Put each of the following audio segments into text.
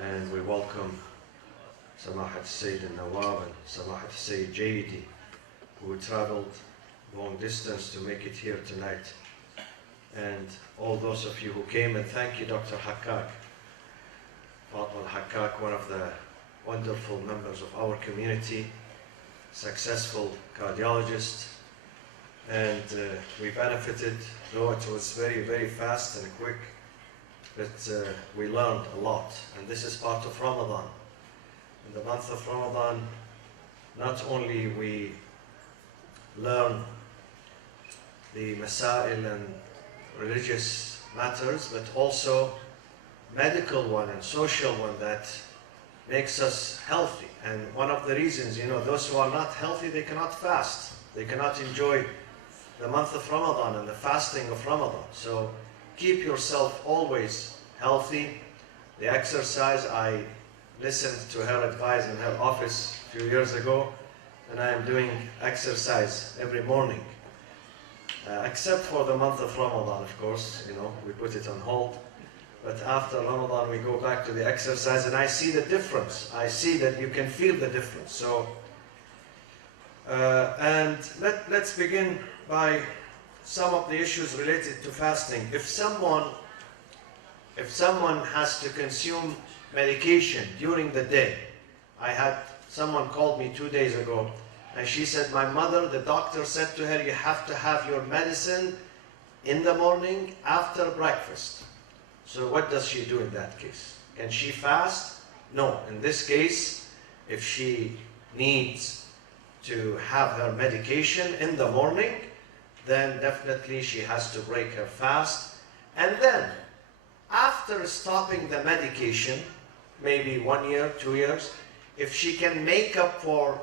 and we welcome Samahat Sayyid Nawab and Samahat Sayyid Jaidi, who traveled long distance to make it here tonight, and all those of you who came, and thank you Dr. Hakkak, Fatma Hakkak, one of the wonderful members of our community, successful cardiologist, and we benefited, though it was very, very fast and quick, but we learned a lot, and this is part of Ramadan. In the month of Ramadan, not only we learn the masail and religious matters, but also medical one and social one that makes us healthy. And one of the reasons, those who are not healthy, they cannot fast. They cannot enjoy the month of Ramadan and the fasting of Ramadan. So keep yourself always healthy. The exercise, I listened to her advice in her office a few years ago, and I am doing exercise every morning. Except for the month of Ramadan, of course, we put it on hold. But after Ramadan, we go back to the exercise, and I see the difference. I see that you can feel the difference. So, and let's begin by some of the issues related to fasting. If someone has to consume medication during the day, I had someone called me 2 days ago, and she said, my mother, the doctor said to her, you have to have your medicine in the morning after breakfast. So what does she do in that case? Can she fast? No. In this case, if she needs to have her medication in the morning, then definitely she has to break her fast. And then, after stopping the medication, maybe 1 year, 2 years, if she can make up for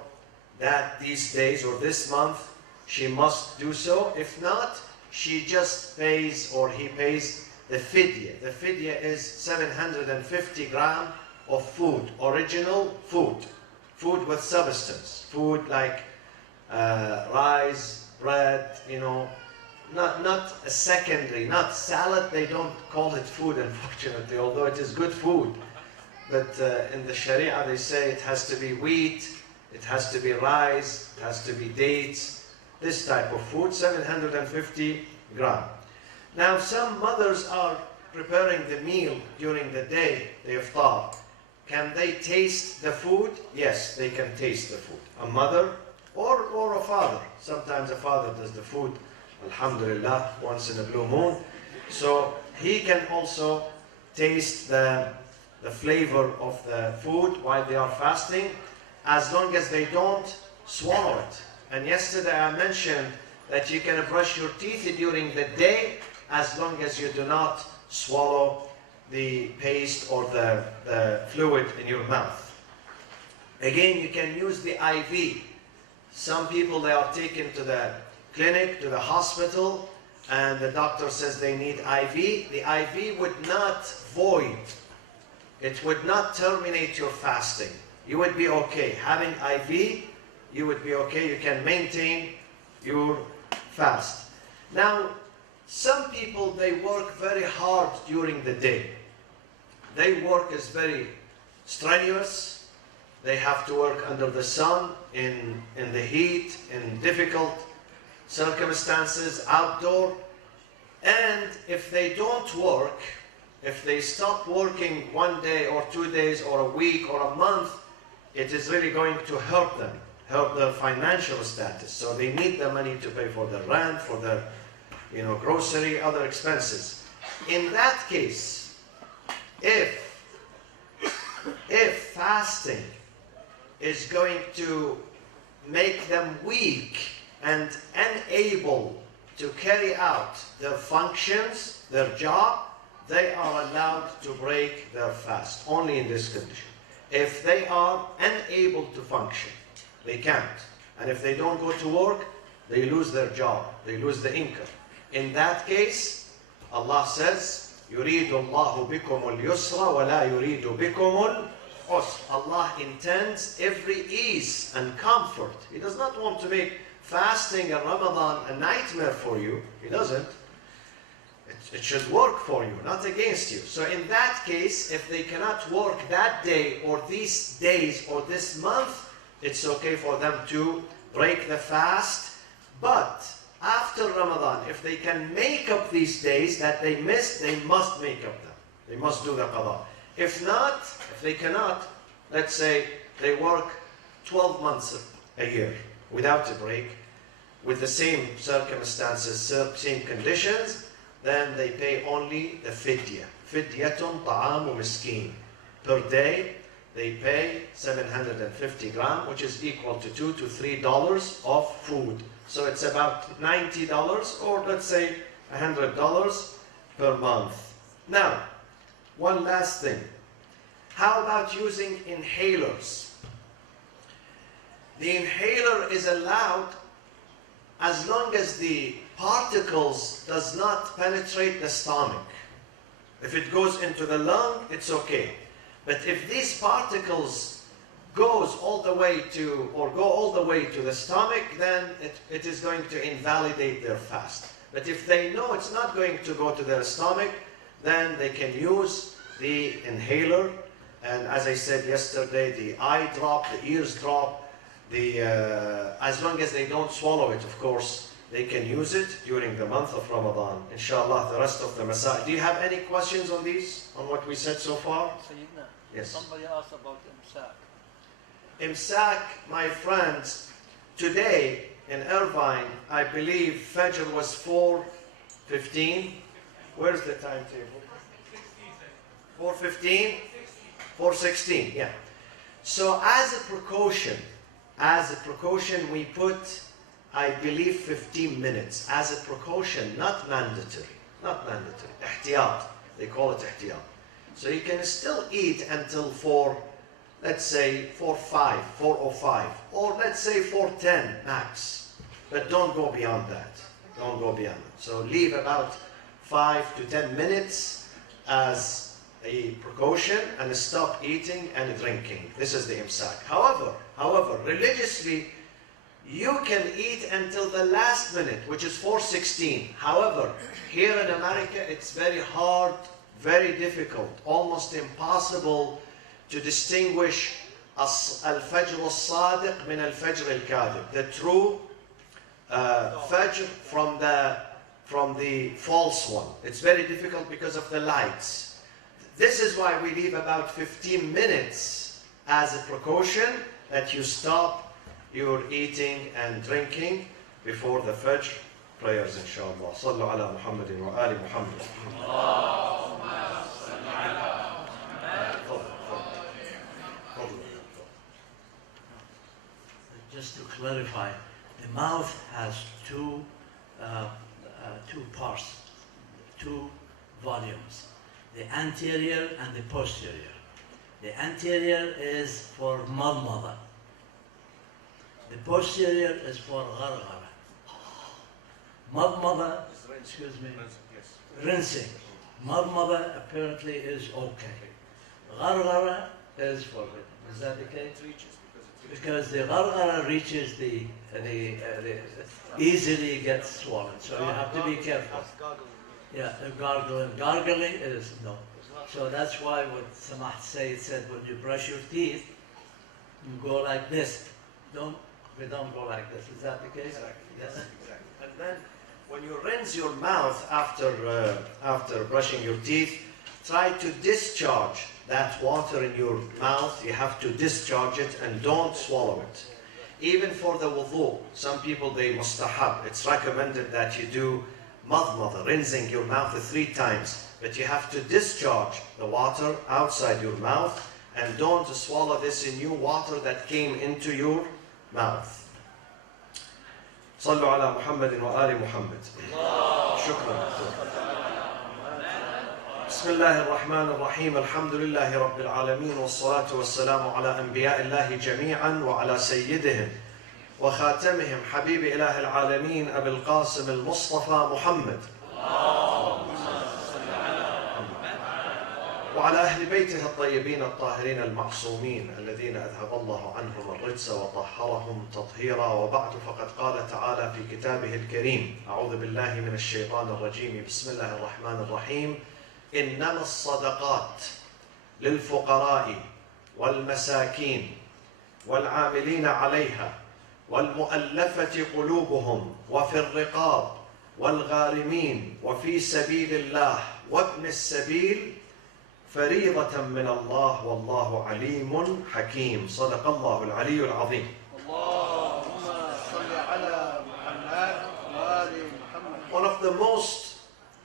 that these days or this month, she must do so. If not, she just pays, or he pays, the fidya. The fidya is 750 grams of food, original food, food with substance, food like rice, bread, not a secondary, not salad. They don't call it food, unfortunately, although it is good food. But in the Sharia, they say it has to be wheat, it has to be rice, it has to be dates, this type of food, 750 grams. Now, some mothers are preparing the meal during the day, the iftar. Can they taste the food? Yes, they can taste the food. A mother or a father. Sometimes a father does the food, alhamdulillah, once in a blue moon. So he can also taste the flavor of the food while they are fasting, as long as they don't swallow it. And yesterday I mentioned that you can brush your teeth during the day, as long as you do not swallow the paste or the fluid in your mouth. Again, you can use the IV. Some people, they are taken to the clinic, to the hospital, and the doctor says they need IV. The IV would not void. It would not terminate your fasting. You would be okay. Having IV, you would be okay. You can maintain your fast. Now, some people, they work very hard during the day. Their work is very strenuous. They have to work under the sun, in the heat, in difficult circumstances, outdoor. And if they don't work, if they stop working 1 day or 2 days or a week or a month, it is really going to hurt them, hurt their financial status. So they need the money to pay for their rent, for their grocery, other expenses. In that case, if fasting is going to make them weak and unable to carry out their functions, their job, they are allowed to break their fast, only in this condition. If they are unable to function, they can't. And if they don't go to work, they lose their job, they lose the income. In that case, Allah says, يُرِيدُ اللَّهُ بِكُمُ الْيُسْرَ وَلَا يُرِيدُ بِكُمُ الْعُسْرَ. Allah intends every ease and comfort. He does not want to make fasting and Ramadan a nightmare for you. He doesn't. It should work for you, not against you. So in that case, if they cannot work that day or these days or this month, it's okay for them to break the fast. But after Ramadan, if they can make up these days that they missed, they must make up them. They must do the qada. If not, if they cannot, let's say they work 12 months a year without a break, with the same circumstances, same conditions, then they pay only the fidya. Fidyatun ta'amu miskin. Per day, they pay 750 gram, which is equal to $2 to $3 of food. So it's about $90, or let's say $100 per month. Now, one last thing. How about using inhalers? The inhaler is allowed as long as the particles does not penetrate the stomach. If it goes into the lung, it's okay. But if these particles goes all the way to, or go all the way to the stomach, then it is going to invalidate their fast. But if they know it's not going to go to their stomach, then they can use the inhaler. And as I said yesterday, the eye drop, the ears drop, as long as they don't swallow it, of course, they can use it during the month of Ramadan. Inshallah, the rest of the Masail. Do you have any questions on these, on what we said so far? Sayyidina, Yes. somebody asked about imsak. Imsak, my friends, today in Irvine, I believe Fajr was 4:15. Where's the timetable? 4:15? 4:16, yeah. So as a precaution, we put, I believe, 15 minutes. As a precaution, not mandatory. Not mandatory. Ihtiyat. They call it ihtiyat. So you can still eat until 4, let's say 4:05, 4:05, or let's say 4:10 max. But don't go beyond that. Don't go beyond it. So leave about 5 to 10 minutes as a precaution and stop eating and drinking. This is the imsak. However, religiously, you can eat until the last minute, which is 4:16. However, here in America, it's very hard, very difficult, almost impossible to distinguish al-fajr al-sadiq min al-fajr al-kadhib, the true fajr from the false one. It's very difficult because of the lights. This is why we leave about 15 minutes as a precaution that you stop your eating and drinking before the Fajr prayers, inshallah. Sallu ala Muhammadin wa ali Muhammad. Just to clarify, the mouth has two parts, two volumes, the anterior and the posterior. The anterior is for madmada. The posterior is for gharghara. Madmada, excuse me, rinsing. Madmada apparently is okay. Gharghara is forbidden. Is that the case? Because the gharghara reaches easily gets swollen. So you have to be careful. Yeah, the gargling is no. So that's why what Samah said when you brush your teeth, you go like this. We don't go like this. Is that the case? Exactly. Yes, exactly. And then when you rinse your mouth after brushing your teeth, try to discharge that water in your mouth. You have to discharge it and don't swallow it. Even for the wudu, some people, they mustahab. It's recommended that you do madmada, rinsing your mouth 3 times. But you have to discharge the water outside your mouth and don't swallow this in new water that came into your mouth. صلوا على محمد وآل محمد. شكرا. بسم الله الرحمن الرحيم. الحمد لله رب العالمين والصلاة والسلام على أنبياء الله جميعا وعلى سيدهم وخاتمهم حبيب إله العالمين أبي القاسم المصطفى محمد. وعلى أهل بيته الطيبين الطاهرين المعصومين الذين أذهب الله عنهم الرجس وطهرهم تطهيرا. وبعد، فقد قال تعالى في كتابه الكريم: أعوذ بالله من الشيطان الرجيم، بسم الله الرحمن الرحيم: إنما الصدقات للفقراء والمساكين والعاملين عليها والمؤلفة قلوبهم وفي الرقاب والغارمين وفي سبيل الله وابن السبيل فريضة من الله والله عليم حكيم. صدق الله العلي العظيم. اللهم صل على محمد وآل محمد. One of the most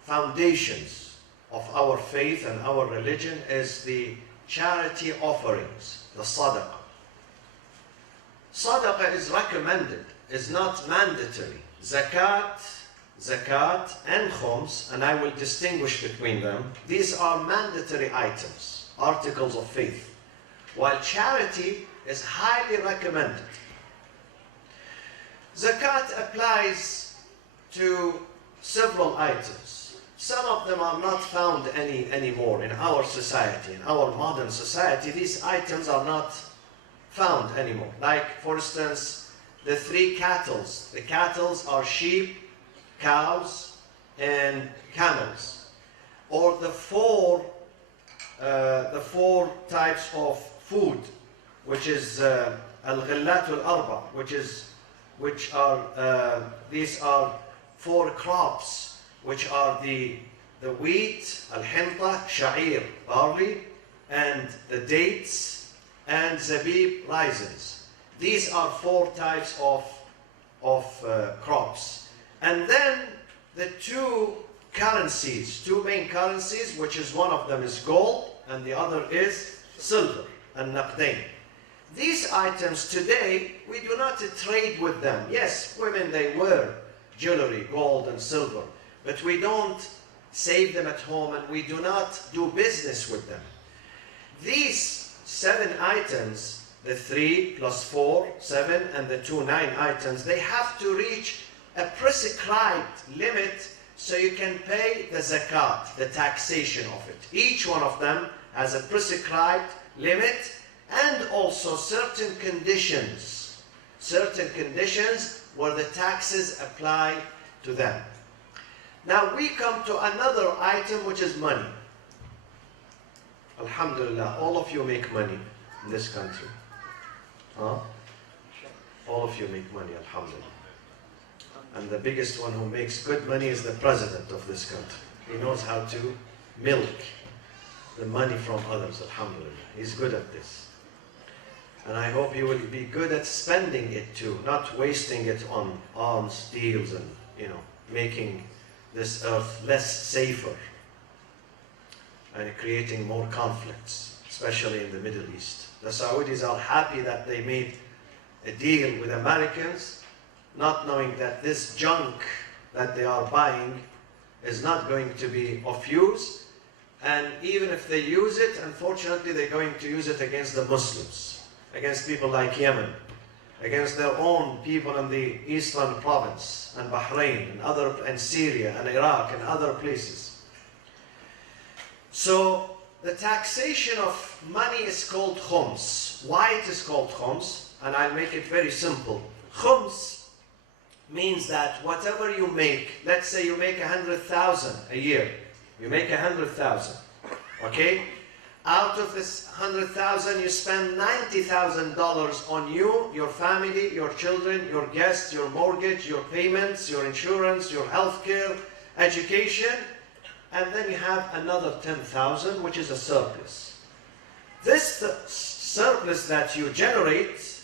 foundations of our faith and our religion is the charity offerings, the sadaqah. Sadaqah is recommended, is not mandatory. Zakat and khums, and I will distinguish between them. These are mandatory items, articles of faith, while charity is highly recommended. Zakat applies to several items. Some of them are not found anymore in our society. In our modern society, these items are not found anymore. Like, for instance, the three cattles. The cattles are sheep, cows, and camels. Or the four types of food, which is al-ghillat al-arba, these are four crops, which are the wheat, al-hinta, sha'ir, barley, and the dates, and zabib, raisins. These are four types of crops. And then the two main currencies, which is one of them is gold and the other is silver and naqdain. These items today, we do not trade with them. Yes, women, they wear jewelry, gold and silver, but we don't save them at home and we do not do business with them. These 7 items, the 3 plus 4, 7, and the 2, 9 items, they have to reach a prescribed limit so you can pay the zakat, the taxation of it. Each one of them has a prescribed limit and also certain conditions where the taxes apply to them. Now we come to another item, which is money. Alhamdulillah, all of you make money in this country. Huh? All of you make money, alhamdulillah. And the biggest one who makes good money is the president of this country. He knows how to milk the money from others, alhamdulillah. He's good at this. And I hope he will be good at spending it too, not wasting it on arms deals and, making this earth less safer and creating more conflicts, especially in the Middle East. The Saudis are happy that they made a deal with Americans, not knowing that this junk that they are buying is not going to be of use, and even if they use it, unfortunately they're going to use it against the Muslims, against people like Yemen, against their own people in the eastern province, and Bahrain, and Syria, and Iraq, and other places. So the taxation of money is called khums. Why it is called khums? And I'll make it very simple. Khums means that whatever you make, let's say you make 100,000 a year. You make 100,000, okay? Out of this 100,000, you spend $90,000 on you, your family, your children, your guests, your mortgage, your payments, your insurance, your health care, education, and then you have another 10,000, which is a surplus. This surplus that you generate,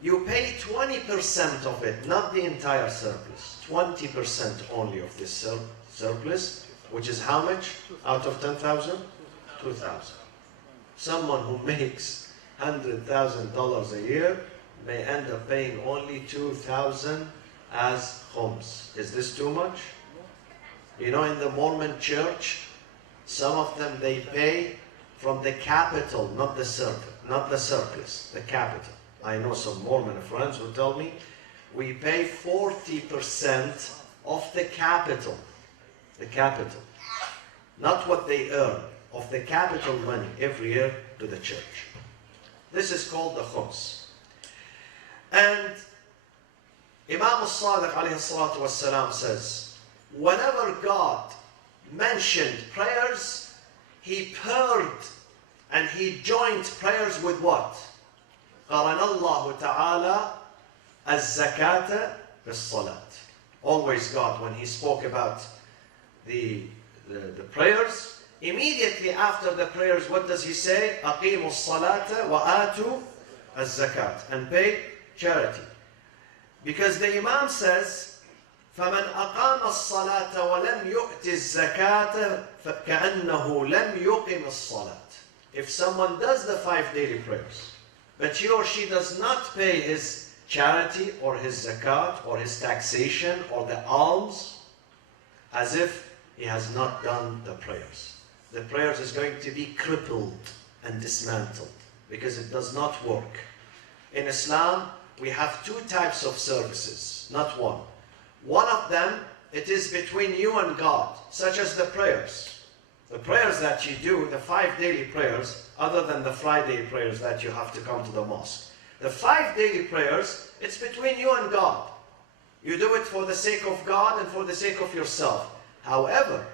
you pay 20% of it, not the entire surplus. 20% only of this surplus, which is how much out of 10,000? 2,000. Someone who makes $100,000 a year may end up paying only 2,000 as khums. Is this too much? In the Mormon church, some of them, they pay from the capital, not the surplus, the capital. I know some Mormon friends who tell me, we pay 40% of the capital, not what they earn. of the capital money every year to the church. This is called the khums. And Imam al-Sadiq alayhi salatu wassalam says, whenever God mentioned prayers, he paired and he joined prayers with what? قَرَنَ اللَّهُ تَعَالَى الزَّكَاةَ بِالصَّلَاةِ. Always God, when he spoke about the prayers, immediately after the prayers, what does he say? أَقِيمُوا الصَّلَاةَ وَآتُوا الزَّكَاةَ. And pay charity. Because the Imam says, فَمَنْ أَقَامَ الصَّلَاةَ وَلَمْ يُؤْتِ الزَّكَاةَ فَكَأَنَّهُ لَمْ يُقِمِ الصَّلَاةَ. If someone does the 5 daily prayers, but he or she does not pay his charity or his zakat or his taxation or the alms, as if he has not done the prayers. The prayers is going to be crippled and dismantled because it does not work. In Islam, we have 2 types of services, not one. One of them, it is between you and God, such as the prayers. The prayers that you do, the 5 daily prayers, other than the Friday prayers that you have to come to the mosque. The 5 daily prayers, it's between you and God. You do it for the sake of God and for the sake of yourself. However,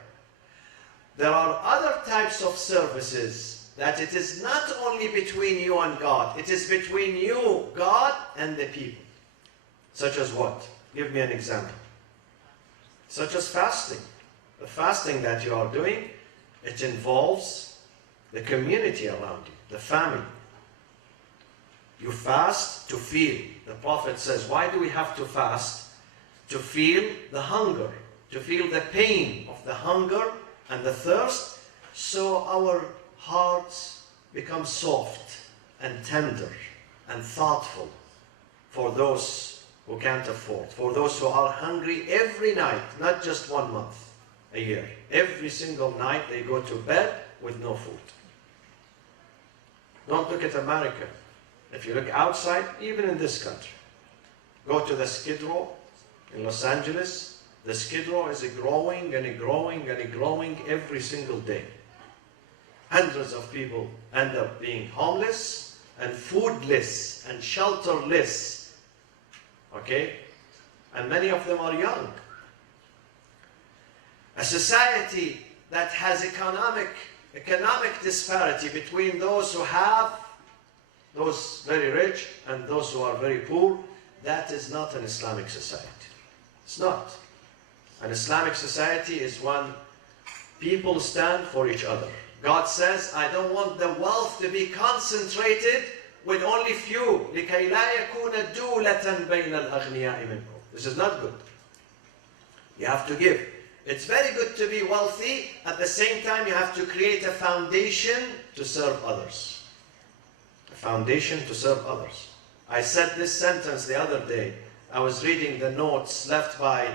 there are other types of services that it is not only between you and God, it is between you, God, and the people. Such as what? Give me an example. Such as fasting. The fasting that you are doing, it involves the community around you, the family. You fast to feel. The Prophet says, why do we have to fast? To feel the hunger, to feel the pain of the hunger and the thirst, so our hearts become soft and tender and thoughtful for those who can't afford, for those who are hungry every night, not just 1 month, a year. Every single night they go to bed with no food. Don't look at America. If you look outside, even in this country, go to the Skid Row in Los Angeles. The Skid Row is growing and growing and growing every single day. Hundreds of people end up being homeless and foodless and shelterless. Okay? And many of them are young. A society that has economic disparity between those who have, those very rich, and those who are very poor, that is not an Islamic society. It's not. An Islamic society is when people stand for each other. God says, I don't want the wealth to be concentrated with only few. لِكَيْ لَا يَكُونَ دُولَةً بَيْنَ الْأَغْنِيَاءِ مِنْكُمْ. This is not good. You have to give. It's very good to be wealthy. At the same time, you have to create a foundation to serve others. A foundation to serve others. I said this sentence the other day. I was reading the notes left by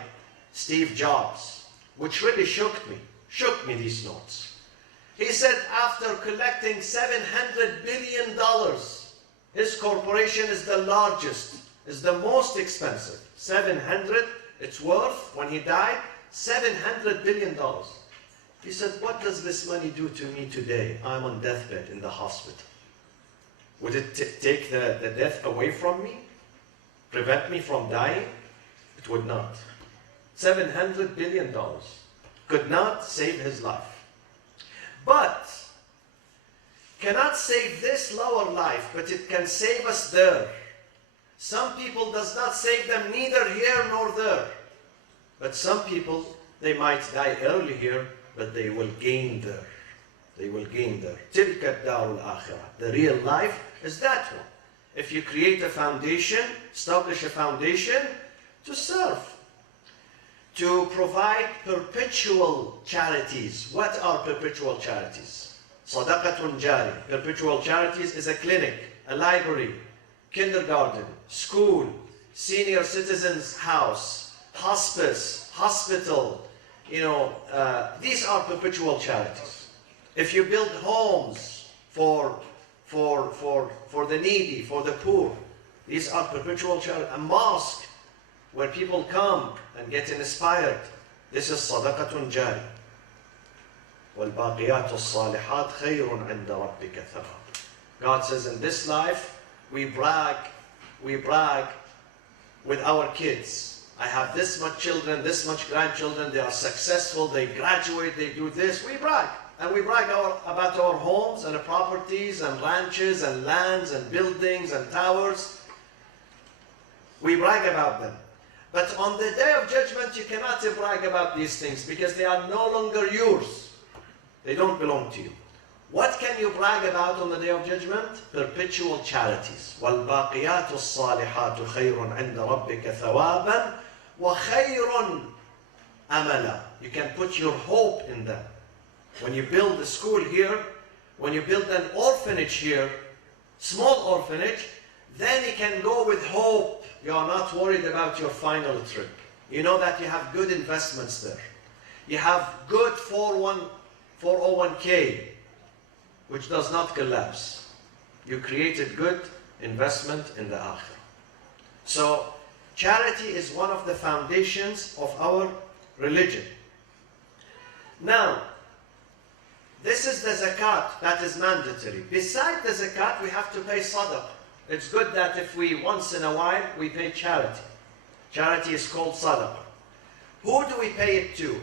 Steve Jobs, which really shook me, these notes. He said after collecting $700 billion, his corporation is the largest, is the most expensive. 700, it's worth, when he died, $700 billion. He said, what does this money do to me today? I'm on deathbed in the hospital. Would it take the death away from me? Prevent me from dying? It would not. $700 billion could not save his life. But cannot save this lower life, but it can save us there. Some people does not save them neither here nor there. But some people, they might die early here, but they will gain there. They will gain there. تِلْكَ الدَّارُ الْآخِرَةِ. The real life is that one. If you create a foundation, establish a foundation to serve, to provide perpetual charities. What are perpetual charities? Sadaqatun jari. Perpetual charities is a clinic, a library, kindergarten, school, senior citizens' house, hospice, hospital. These are perpetual charities. If you build homes for the needy, for the poor, these are perpetual charities. A mosque where people come and get inspired. This is sadaqatun jari. وَالْبَاقِيَاتُ الصَّالِحَاتُ خَيْرٌ عِنْدَ رَبِّكَ ثَوَابًا. God says in this life, we brag with our kids. I have this much children, this much grandchildren, they are successful, they graduate, they do this. We brag. And we brag about our homes and properties and ranches and lands and buildings and towers. We brag about them. But on the day of judgment, you cannot brag about these things because they are no longer yours. They don't belong to you. What can you brag about on the day of judgment? Perpetual charities. وَالْبَاقِيَاتُ الصَّالِحَاتُ خَيْرٌ عِنْدَ رَبِّكَ ثَوَابًا وَخَيْرٌ أَمَلًا. You can put your hope in them. When you build a school here, when you build an orphanage here, small orphanage, then you can go with hope. You are not worried about your final trip. You know that you have good investments there. You have good 401k, which does not collapse. You created good investment in the akhirah. So, charity is one of the foundations of our religion. Now, this is the zakat that is mandatory. Besides the zakat, we have to pay sadaqah. It's good that if we, once in a while, we pay charity. Charity is called sadaqah. Who do we pay it to?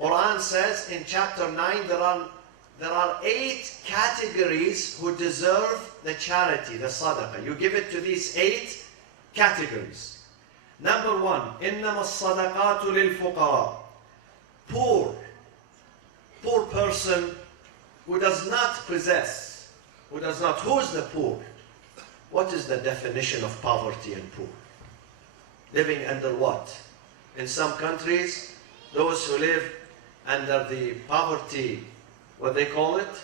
Quran says in chapter 9, there are 8 categories who deserve the charity, the sadaqah. You give it to these 8 categories. Number 1, إِنَّمَا الصَّدَقَاتُ لِلْفُقَرَاءِ. Poor person who does not possess, who's the poor? What is the definition of poverty and poor? Living under what? In some countries, those who live under the poverty, what they call it?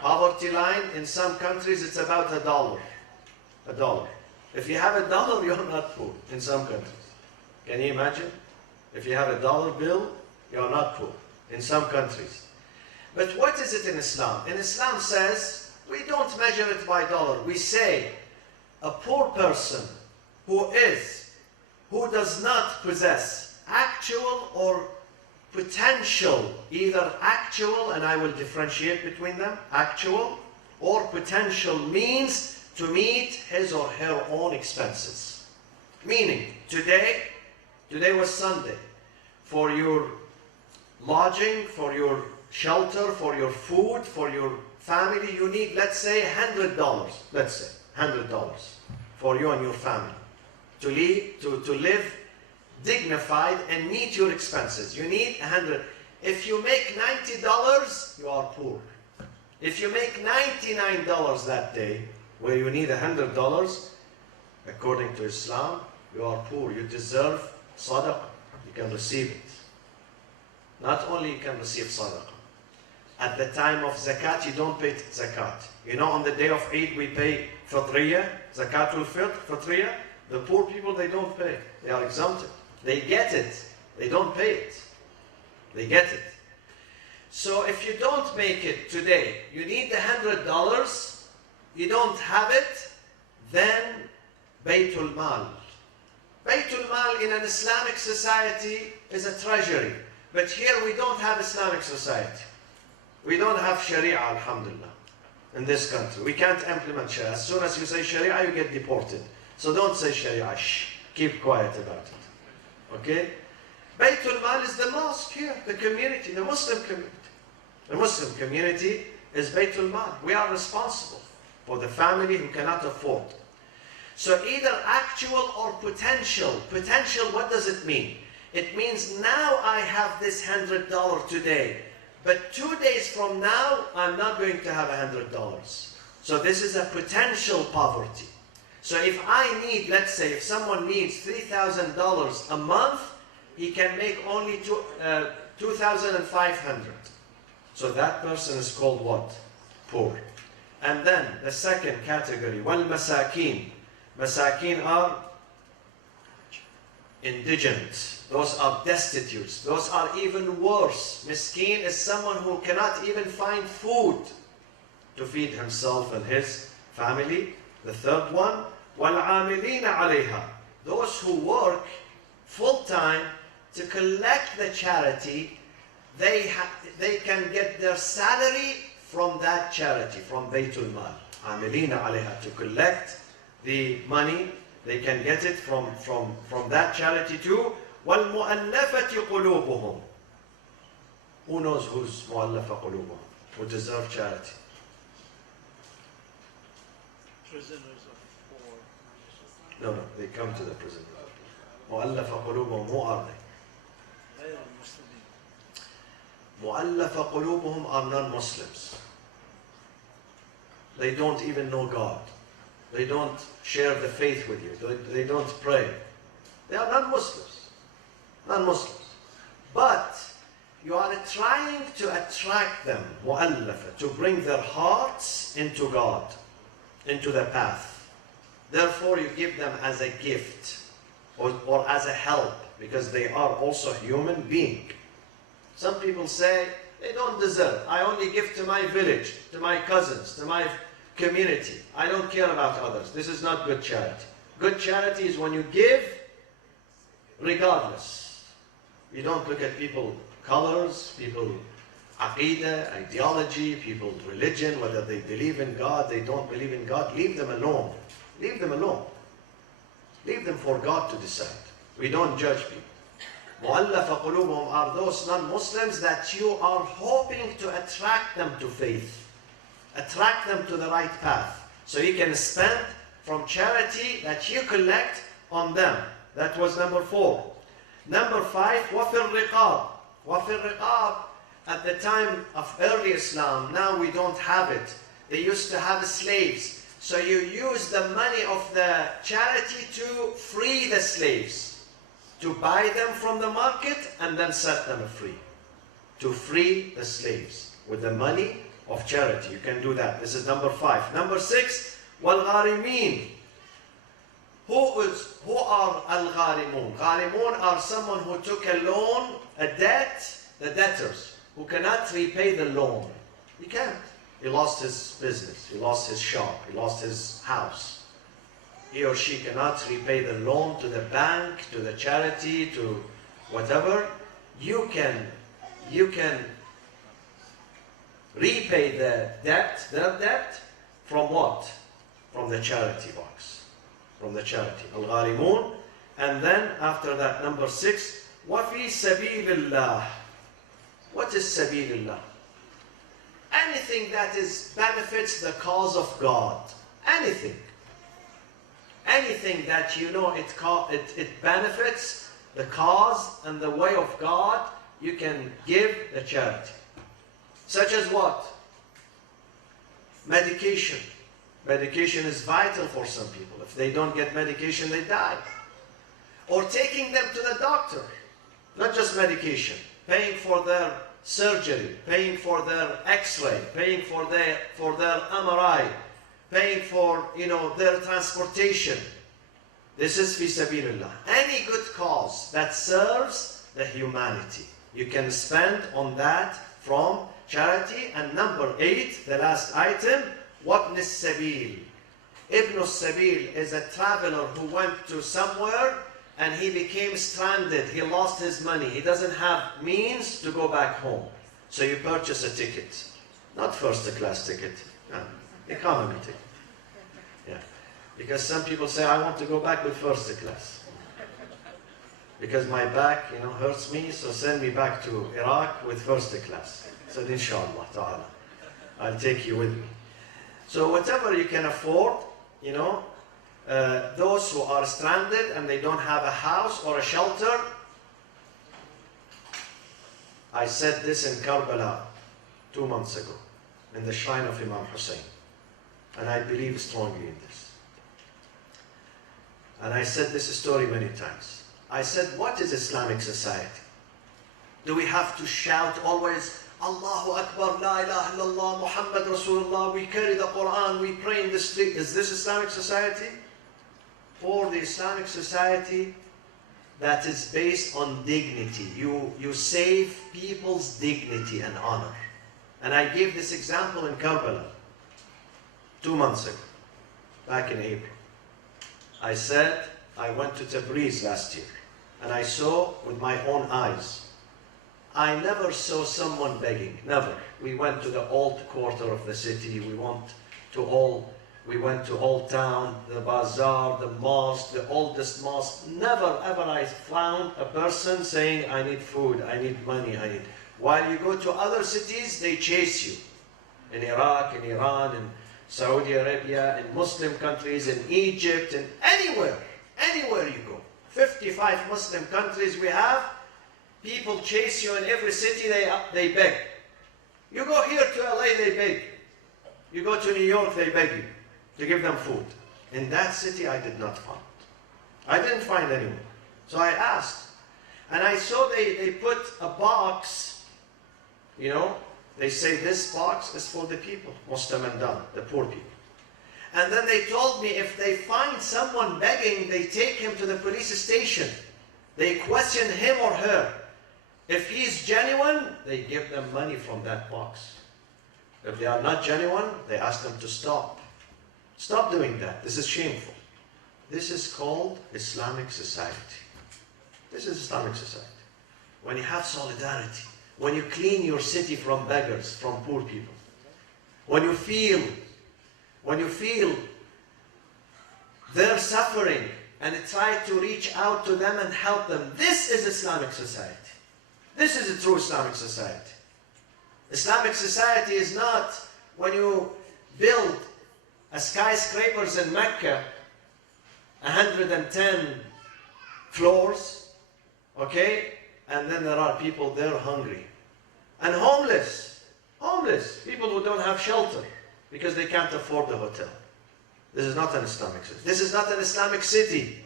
Poverty line. In some countries, it's about $1. $1. If you have $1, you're not poor in some countries. Can you imagine? If you have $1 bill, you're not poor in some countries. But what is it in Islam? In Islam says, we don't measure it by dollar. We say a poor person who does not possess actual or potential, either actual, and I will differentiate between them, actual or potential means to meet his or her own expenses. Meaning, today was Sunday. For your lodging, for your shelter, for your food, for your family, you need, let's say, $100. Let's say $100 for you and your family to live dignified and meet your expenses. You need $100. If you make $90, you are poor. If you make $99 that day, where you need $100, according to Islam, you are poor. You deserve sadaqah. You can receive it. Not only you can receive sadaqah. At the time of zakat, you don't pay zakat. You know, on the day of Eid, we pay fitriyah, zakatul fitr, fitriyah. The poor people, they don't pay. They are exempted. They get it. They don't pay it. They get it. So if you don't make it today, you need the $100, you don't have it, then Baytul Mal. Baytul Mal in an Islamic society is a treasury. But here we don't have Islamic society. We don't have Sharia, alhamdulillah, in this country. We can't implement Sharia. As soon as you say Sharia, you get deported. So don't say Sharia. Shh. Keep quiet about it. Okay? Baytul Mal is the mosque here, the community, the Muslim community. The Muslim community is Baytul Mal. We are responsible for the family who cannot afford. So either actual or potential. Potential, what does it mean? It means now I have this $100 today, but 2 days from now, I'm not going to have $100. So this is a potential poverty. So if I need, let's say, if someone needs $3,000 a month, he can make only $2,500. So that person is called what? Poor. And then the second category, وَالْمَسَاكِينَ. Masakin are indigent. Those are destitute. Those are even worse. Miskin is someone who cannot even find food to feed himself and his family. The third one, وَالْعَامِلِينَ عَلَيْهَا. Those who work full-time to collect the charity they can get their salary from that charity, from Baytul Mal. عاملين عليها, to collect the money, they can get it from that charity too. وَالْمُؤَلَّفَةِ قُلُوبُهُم. Who knows who's مُؤَلَّفَ قُلُوبُهُم? Who deserve charity? Prisoners of war. No, they come to the prison. مُؤَلَّفَ قُلُوبُهُم, who are they? غير المسلمين. مُؤَلَّفَ قُلُوبُهُم are non-Muslims. They don't even know God. They don't share the faith with you. They don't pray. They are non-Muslims. Non-Muslims. But you are trying to attract them, مؤلفة, to bring their hearts into God, into the path. Therefore you give them as a gift or as a help, because they are also human beings. Some people say, they don't deserve. I only give to my village, to my cousins, to my community. I don't care about others. This is not good charity. Good charity is when you give regardless. You don't look at people colors, people aqidah, ideology, people's religion, whether they believe in God, they don't believe in God. Leave them alone. Leave them alone. Leave them for God to decide. We don't judge people. مُؤَلَّفَ قُلُوبُهُم are those non-Muslims that you are hoping to attract them to faith. Attract them to the right path. So you can spend from charity that you collect on them. That was number 4. Number 5, وَفِي الرِّقَابِ. وَفِي الرِّقَابِ, at the time of early Islam, now we don't have it. They used to have slaves. So you use the money of the charity to free the slaves, to buy them from the market and then set them free. To free the slaves with the money of charity. You can do that. This is number 5. Number 6, وَالْغَارِمِينَ. Who are al-gharimun? Gharimun are someone who took a loan, a debt, the debtors, who cannot repay the loan. He can't. He lost his business, he lost his shop, he lost his house. He or she cannot repay the loan to the bank, to the charity, to whatever. You can repay their debt from what? From the charity box. From the charity. Al-Gharimun. And then after that, number 6, وَفِي سَبِيلِ اللَّهِ. What is سَبِيلِ اللَّهِ? Anything that benefits the cause of God. Anything. Anything that you know it benefits the cause and the way of God, you can give the charity. Such as what? Medication. Medication is vital for some people. If they don't get medication, they die. Or taking them to the doctor. Not just medication. Paying for their surgery, paying for their x-ray, paying for their MRI, paying for their transportation. This is fi sabilillah. Any good cause that serves the humanity, you can spend on that from charity. And number 8, the last item, وَابْنِ السَّبِيلِ. Ibn al-Sabil is a traveler who went to somewhere and he became stranded. He lost his money. He doesn't have means to go back home. So you purchase a ticket. Not first class ticket. No, economy ticket. Yeah. Because some people say, I want to go back with first class. Because my back, hurts me, so send me back to Iraq with first class. So inshallah ta'ala, I'll take you with me. So whatever you can afford, those who are stranded and they don't have a house or a shelter. I said this in Karbala 2 months ago, in the shrine of Imam Hussein. And I believe strongly in this. And I said this story many times. I said, what is Islamic society? Do we have to shout always, Allahu Akbar, La ilaha illallah, Muhammad Rasulullah, we carry the Quran, we pray in the street? Is this Islamic society? Or the Islamic society that is based on dignity? You save people's dignity and honor. And I gave this example in Karbala 2 months ago, back in April. I said, I went to Tabriz last year, and I saw with my own eyes. I never saw someone begging, never. We went to the old quarter of the city, we went to Old Town, the bazaar, the mosque, the oldest mosque. Never ever I found a person saying, I need food, I need money, I need. While you go to other cities, they chase you. In Iraq, in Iran, in Saudi Arabia, in Muslim countries, in Egypt, in anywhere you go. 55 Muslim countries we have, people chase you in every city, they beg. You go here to LA, they beg. You go to New York, they beg you to give them food. In that city, I did not find. I didn't find anyone. So I asked. And I saw they put a box, you know, they say this box is for the people, Muslim and done, the poor people. And then they told me if they find someone begging, they take him to the police station. They question him or her. If he's genuine, they give them money from that box. If they are not genuine, they ask them to stop. Stop doing that. This is shameful. This is called Islamic society. This is Islamic society. When you have solidarity, when you clean your city from beggars, from poor people, when you feel their suffering and try to reach out to them and help them, this is Islamic society. This is a true Islamic society. Islamic society is not when you build a skyscrapers in Mecca, 110 floors, okay? And then there are people there hungry. And homeless, people who don't have shelter because they can't afford the hotel. This is not an Islamic city. This is not an Islamic city.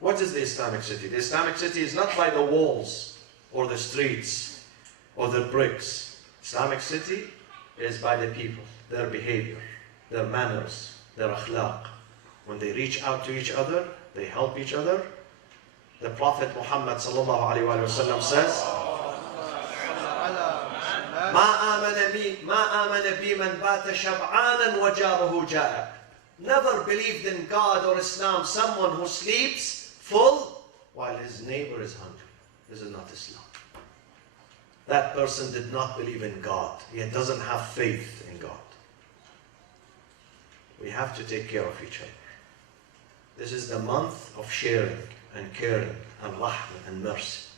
What is the Islamic city? The Islamic city is not by the walls or the streets or the bricks. Islamic city is by the people, their behavior, their manners, their akhlaq. When they reach out to each other, they help each other. The Prophet Muhammad sallallahu alaihi wasallam says, ما آمن بي من بات شبعانا وجاره جائع. Never believed in God or Islam someone who sleeps full while his neighbor is hungry. This is not Islam. That person did not believe in God. He doesn't have faith in God. We have to take care of each other. This is the month of sharing and caring and rahmah and mercy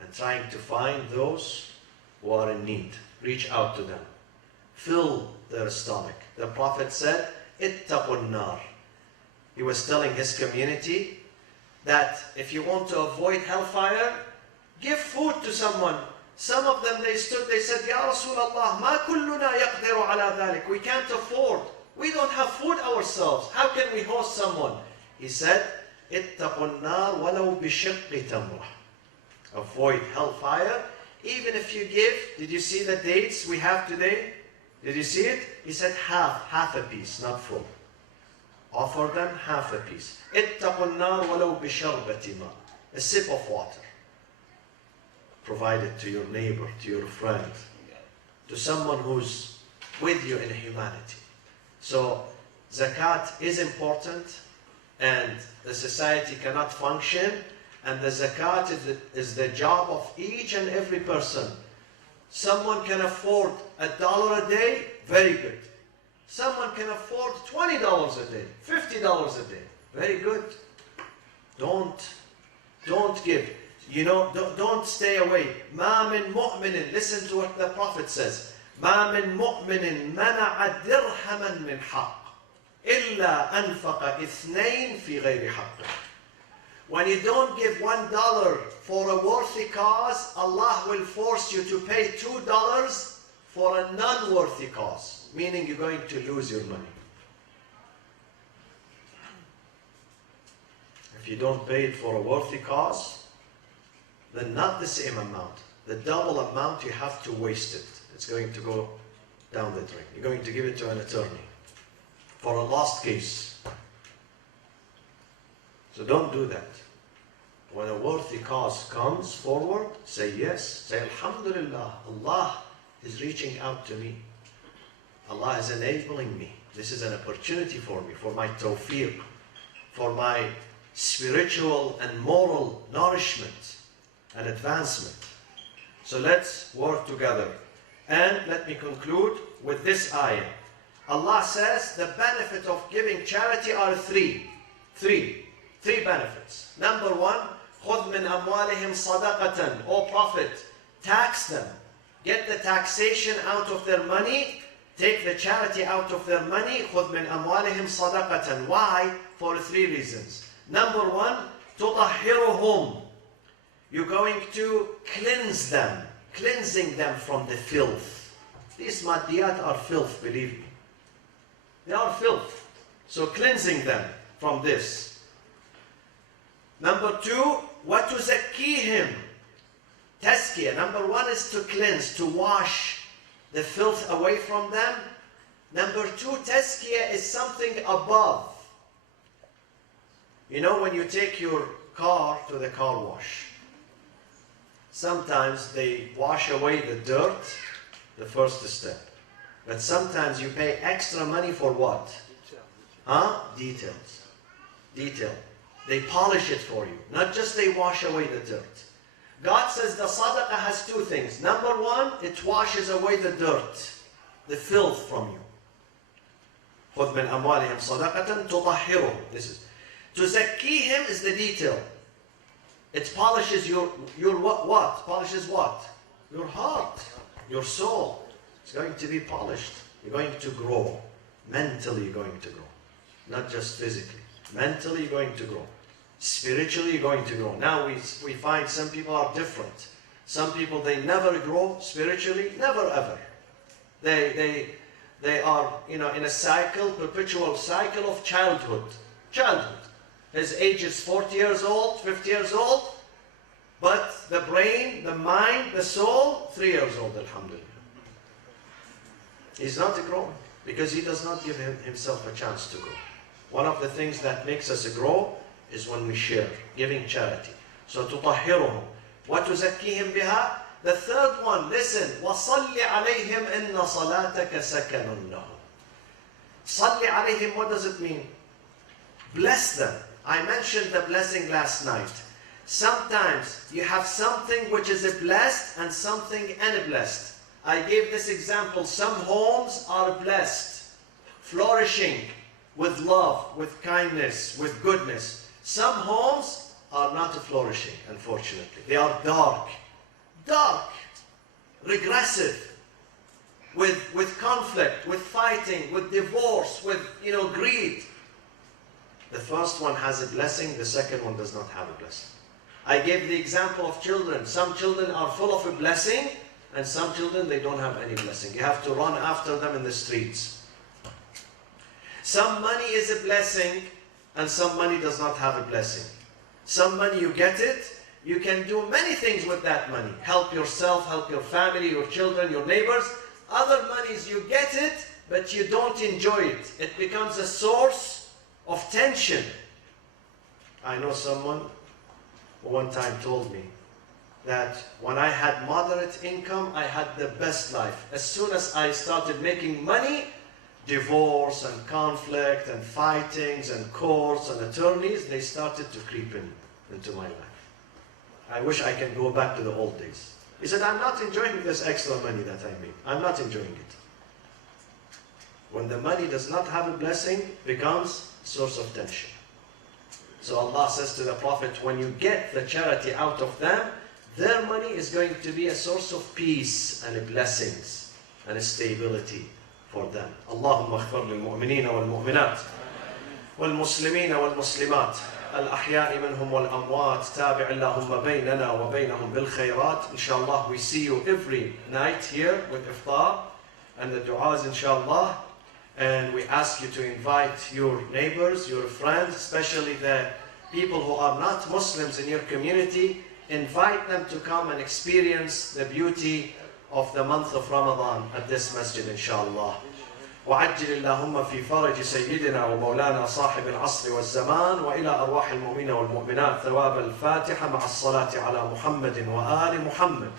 and trying to find those who are in need. Reach out to them. Fill their stomach. The Prophet said, ittaqun nar. He was telling his community that if you want to avoid hellfire, give food to someone. Some of them, they stood, they said, Ya Rasulullah, ma kulluna yaqdiru ala dhalik. We can't afford. We don't have food ourselves. How can we host someone? He said, ittaqun nar walau bishiqqi tamrah. Avoid hellfire. Even if you give, did you see the dates we have today? Did you see it? He said half a piece, not full. Offer them half a piece. اتقوا النار ولو بشربة ماء. A sip of water. Provide it to your neighbor, to your friend, to someone who's with you in humanity. So zakat is important, and the society cannot function. And the zakat is the job of each and every person. Someone can afford $1 a day, very good. Someone can afford $20 a day, $50 a day, very good. Don't give. You know, don't stay away. ما من مؤمن, listen to what the Prophet says. ما من مؤمن منع درهما من حق إلا أنفق اثنين في غير حقه. When you don't give $1 for a worthy cause, Allah will force you to pay $2 for a non-worthy cause, meaning you're going to lose your money. If you don't pay it for a worthy cause, then not the same amount. The double amount, you have to waste it. It's going to go down the drain. You're going to give it to an attorney for a lost case. So don't do that. When a worthy cause comes forward, say yes. Say Alhamdulillah, Allah is reaching out to me. Allah is enabling me. This is an opportunity for me, for my tawfiq, for my spiritual and moral nourishment. an advancement. So let's work together. And let me conclude with this ayah. Allah says the benefit of giving charity are three benefits. Number one, خُذْ مِنْ أَمْوَالِهِمْ صَدَقَةً. O Prophet, tax them. Get the taxation out of their money. Take the charity out of their money. خُذْ مِنْ أَمْوَالِهِمْ صَدَقَةً. Why? For three reasons. Number one, تُطَهِّرُهُمْ. You're going to cleanse them, cleansing them from the filth. These maddiyat are filth, believe me. They are filth. So cleansing them from this. Number two, وَتُزَكِّيهِمْ. Tazkiyah. Number one is to cleanse, to wash the filth away from them. Number two, tazkiyah is something above. You know, when you take your car to the car wash, sometimes they wash away the dirt, the first step. But sometimes you pay extra money for what? Details. Detail. They polish it for you. Not just they wash away the dirt. God says the sadaqah has two things. Number one, it washes away the dirt, the filth from you. خُذْ مِنْ أَمْوَالِهِمْ صَدَقَةً تُطَهِّرُهُم. This is. تُزَكِّيهِمْ is the detail. It polishes your what? Polishes what? Your heart, your soul. It's going to be polished. You're going to grow. Mentally you're going to grow. Not just physically. Mentally you're going to grow. Spiritually you're going to grow. Now we find some people are different. Some people, they never grow spiritually, never ever. They are, in a cycle, perpetual cycle of childhood. His age is 40 years old, 50 years old, but the brain, the mind, the soul, 3 years old, alhamdulillah. He's not growing because he does not give himself a chance to grow. One of the things that makes us grow is when we share, giving charity. So تطهرهم وتزكيهم بها. The third one, listen, وصل عليهم إن صلاتك سكن لهم. صل عليهم, what does it mean? Bless them. I mentioned the blessing last night. Sometimes you have something which is a blessed and something unblessed. I gave this example. Some homes are blessed, flourishing with love, with kindness, with goodness. Some homes are not flourishing, unfortunately. They are dark, regressive, with conflict, with fighting, with divorce, with greed. The first one has a blessing, the second one does not have a blessing. I gave the example of children. Some children are full of a blessing, and some children, they don't have any blessing. You have to run after them in the streets. Some money is a blessing, and some money does not have a blessing. Some money, you get it, you can do many things with that money. Help yourself, help your family, your children, your neighbors. Other monies, you get it, but you don't enjoy it. It becomes a source of tension. I know someone who one time told me that when I had moderate income, I had the best life. As soon as I started making money, divorce and conflict and fightings and courts and attorneys, they started to creep into my life. I wish I can go back to the old days. He said, I'm not enjoying this extra money that I make. I'm not enjoying it. When the money does not have a blessing, it becomes a source of tension. So Allah says to the Prophet, when you get the charity out of them, their money is going to be a source of peace and blessings and stability for them. Allahumma اغفر للمؤمنين والمؤمنات والمسلمين والمسلمات الأحياء منهم والأموات تابع اللهم بيننا وبينهم بالخيرات. Inshallah, we see you every night here with iftar and the du'as, inshallah. And we ask you to invite your neighbors, your friends, especially the people who are not Muslims in your community. Invite them to come and experience the beauty of the month of Ramadan at this masjid, inshallah. وعجل اللهم في فرج سيدنا ومولانا صاحب العصر والزمان وإلى أرواح المؤمنين والمؤمنات ثواب الفاتحة مع الصلاة على محمد وآل محمد.